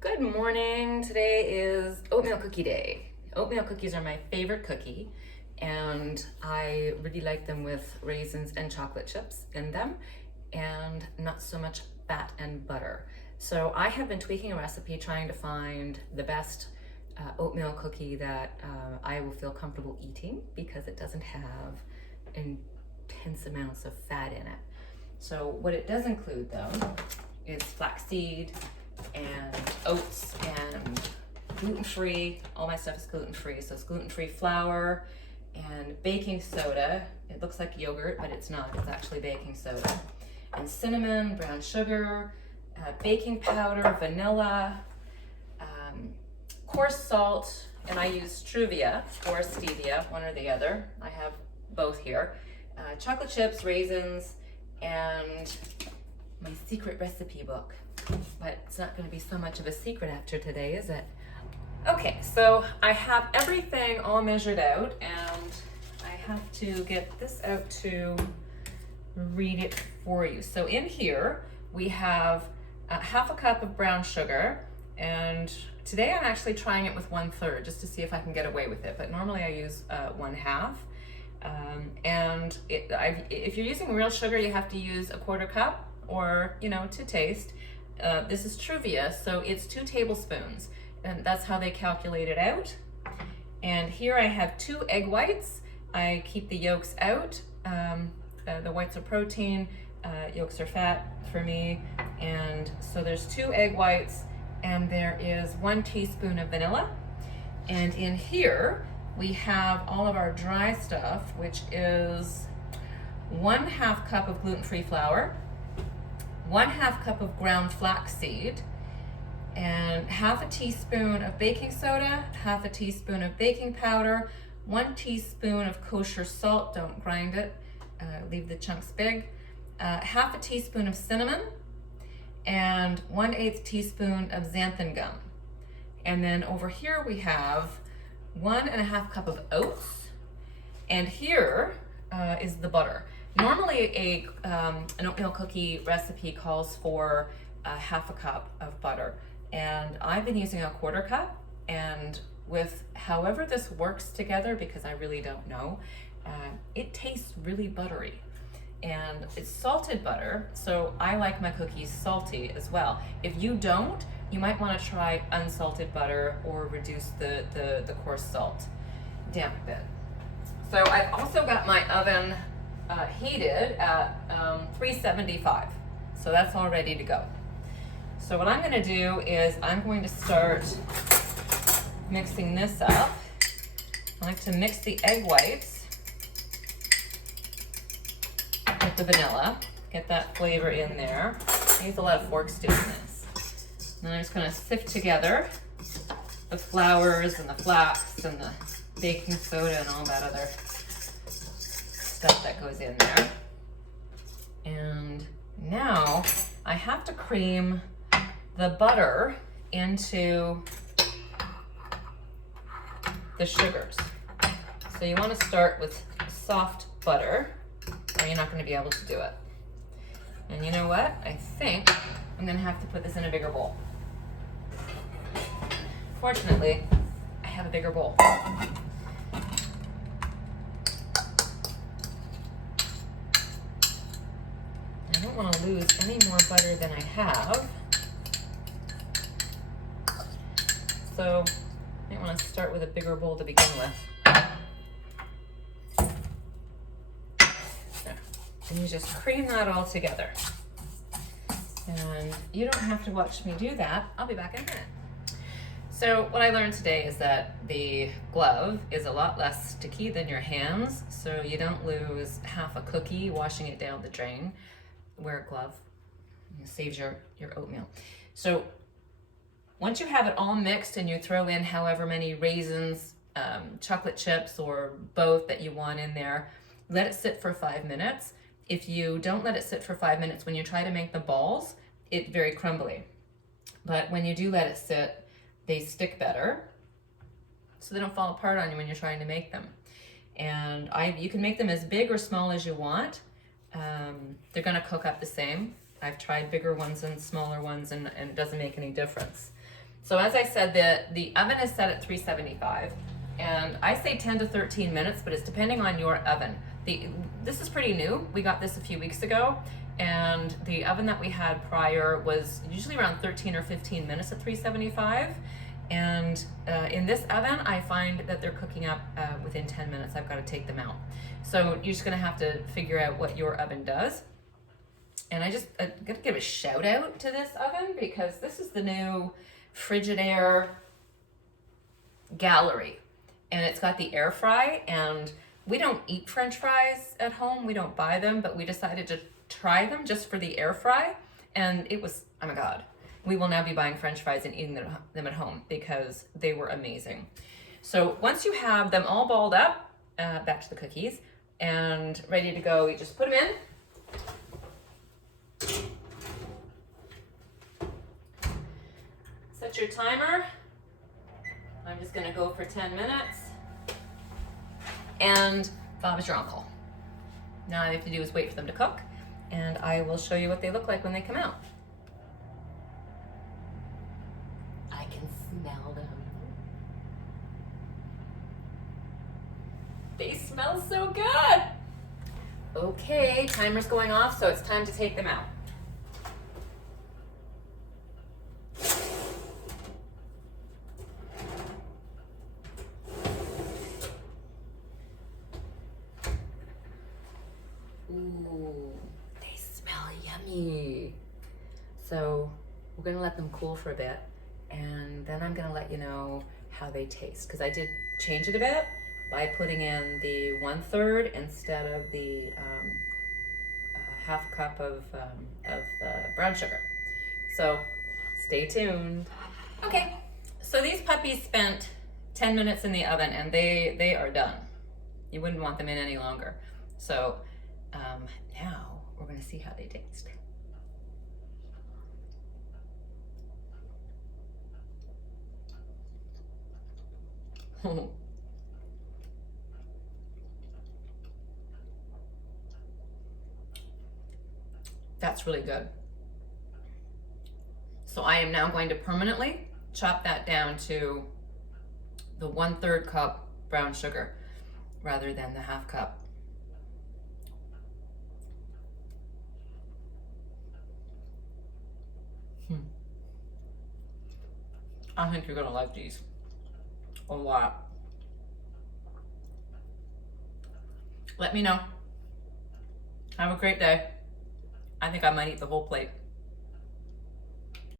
Good morning. Today is oatmeal cookie day. Oatmeal cookies are my favorite cookie, and I really like them with raisins and chocolate chips in them and not so much fat and butter. So I have been tweaking a recipe trying to find the best oatmeal cookie that I will feel comfortable eating because it doesn't have intense amounts of fat in it. So what it does include though is flaxseed and oats and gluten-free. All my stuff is gluten-free, so it's gluten-free flour and baking soda. It looks like yogurt, but it's not. It's actually baking soda. And cinnamon, brown sugar, baking powder, vanilla, coarse salt, and I use Truvia or stevia, one or the other. I have both here. Chocolate chips, raisins, and my secret recipe book. But it's not going to be so much of a secret after today, is it? Okay, so I have everything all measured out, and I have to get this out to read it for you. So in here we have half a cup of brown sugar, and today I'm actually trying it with 1/3 just to see if I can get away with it, but normally I use 1/2. If you're using real sugar, you have to use 1/4 cup, or to taste. This is Truvia, so it's 2 tablespoons, and that's how they calculate it out. And here I have 2 egg whites. I keep the yolks out. The whites are protein, yolks are fat for me. And so there's 2 egg whites, and there is 1 teaspoon of vanilla. And in here we have all of our dry stuff, which is 1/2 cup of gluten-free flour, 1/2 cup of ground flaxseed, and 1/2 teaspoon of baking soda, 1/2 teaspoon of baking powder, 1 teaspoon of kosher salt, don't grind it, leave the chunks big, 1/2 teaspoon of cinnamon, and 1/8 teaspoon of xanthan gum. And then over here we have 1.5 cup of oats, and here is the butter. Normally an oatmeal cookie recipe calls for 1/2 cup of butter, and I've been using 1/4 cup, and with however this works together, because I really don't know, it tastes really buttery. And it's salted butter, so I like my cookies salty as well. If you don't, you might want to try unsalted butter or reduce the coarse salt down a bit. So I've also got my oven heated at 375, so that's all ready to go. So what I'm going to do is I'm going to start mixing this up. I like to mix the egg whites with the vanilla, get that flavor in there. I use a lot of forks doing this. And then I'm just going to sift together the flours and the flax and the baking soda and all that other stuff that goes in there. And now I have to cream the butter into the sugars. So you want to start with soft butter, or you're not going to be able to do it. And you know what? I think I'm going to have to put this in a bigger bowl. Fortunately, I have a bigger bowl. I don't want to lose any more butter than I have. So I might want to start with a bigger bowl to begin with. And you just cream that all together. And you don't have to watch me do that. I'll be back in a minute. So what I learned today is that the glove is a lot less sticky than your hands, so you don't lose half a cookie washing it down the drain. Wear a glove. It saves your oatmeal. So once you have it all mixed and you throw in however many raisins, chocolate chips, or both that you want in there, let it sit for 5 minutes. If you don't let it sit for 5 minutes, when you try to make the balls, it's very crumbly. But when you do let it sit, they stick better, so they don't fall apart on you when you're trying to make them. And you can make them as big or small as you want. They're gonna cook up the same. I've tried bigger ones and smaller ones, and it doesn't make any difference. So as I said, the oven is set at 375, and I say 10 to 13 minutes, but it's depending on your oven. This is pretty new. We got this a few weeks ago, and the oven that we had prior was usually around 13 or 15 minutes at 375. And in this oven, I find that they're cooking up within 10 minutes. I've got to take them out. So you're just gonna have to figure out what your oven does. And I gotta give a shout out to this oven because this is the new Frigidaire Gallery. And it's got the air fry, and we don't eat French fries at home. We don't buy them, but we decided to try them just for the air fry. And it was, oh my God. We will now be buying French fries and eating them at home because they were amazing. So once you have them all balled up, back to the cookies, and ready to go, you just put them in. Set your timer. I'm just gonna go for 10 minutes. And Bob is your uncle. Now all you have to do is wait for them to cook, and I will show you what they look like when they come out. I can smell them. They smell so good. Okay, timer's going off, so it's time to take them out. Ooh, they smell yummy. So we're gonna let them cool for a bit, and then I'm gonna let you know how they taste, because I did change it a bit by putting in the 1/3 instead of the half cup of brown sugar. So stay tuned. Okay, so these puppies spent 10 minutes in the oven, and they are done. You wouldn't want them in any longer. So now we're gonna see how they taste. That's really good. So I am now going to permanently chop that down to the 1/3 cup brown sugar rather than the half cup. I think you're gonna like these a lot. Let me know. Have a great day. I think I might eat the whole plate.